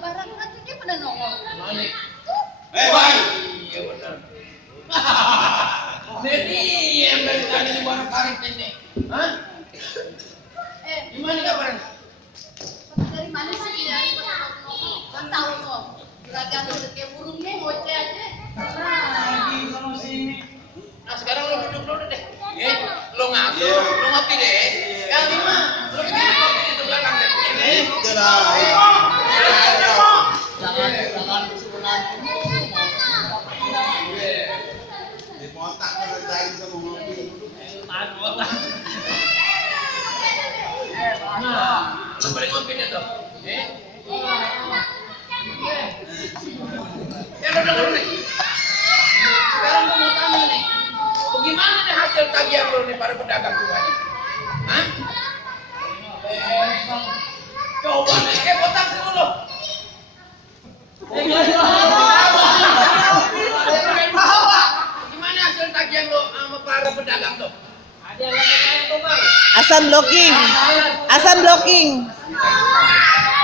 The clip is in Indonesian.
barang kan dia pada nongol. Balik. Bang. Iya benar. Jadi yang dari tadi di bawah karet ini. Hah? Gimana kabarnya? Dari mana sih dia? Kan tahu kok. Juragan udah kayak burungnya ngoceh aja. Lagi sama sini. Nah sekarang lo duduk dulu deh. Lo ngaku, lo ngopi deh. Kali mah, lo bikin kopi di belakang deh. Itu dah. Jangan kesuruhan. Di potak kan cari sama ngopi. Nah, lo balik ngopi deh tuh. Ya lo denger nih. Sekarang gue mau tanya nih. Bagaimana nih hasil tagihan lo nih para pedagang semua nih? Hah? Coba nih, botak dulu lo. Gimana hasil tagihan lo sama para pedagang tuh? Ada yang kayak tuh bang. Asan blocking. Asan blocking.